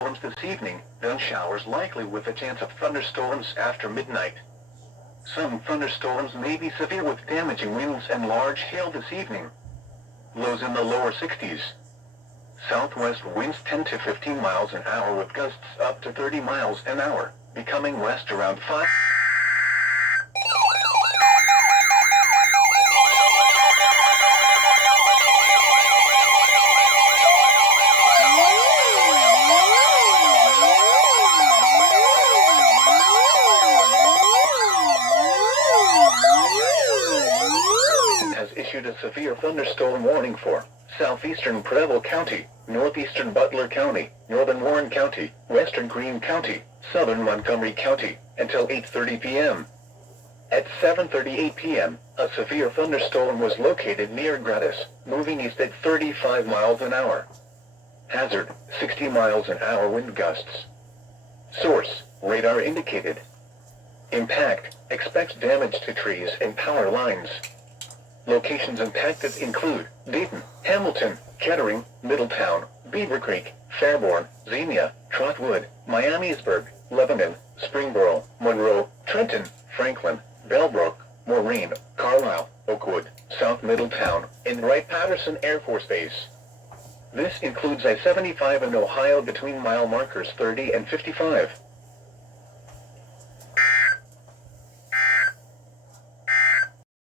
this evening, then showers likely with a chance of thunderstorms after midnight. Some thunderstorms may be severe with damaging winds and large hail this evening. Lows in the lower 60s. Southwest winds 10 to 15 miles an hour with gusts up to 30 miles an hour, becoming west around 5. Has issued a severe thunderstorm warning for southeastern Preble County, northeastern Butler County, northern Warren County, western Greene County, southern Montgomery County, until 8:30 p.m. At 7:38 p.m., a severe thunderstorm was located near Gratis, moving east at 35 miles an hour. Hazard, 60 miles an hour wind gusts. Source, radar indicated. Impact, expect damage to trees and power lines. Locations impacted include Dayton, Hamilton, Kettering, Middletown, Beaver Creek, Fairborn, Xenia, Trotwood, Miamisburg, Lebanon, Springboro, Monroe, Trenton, Franklin, Bellbrook, Maureen, Carlisle, Oakwood, South Middletown, and Wright-Patterson Air Force Base. This includes I-75 in Ohio between mile markers 30 and 55.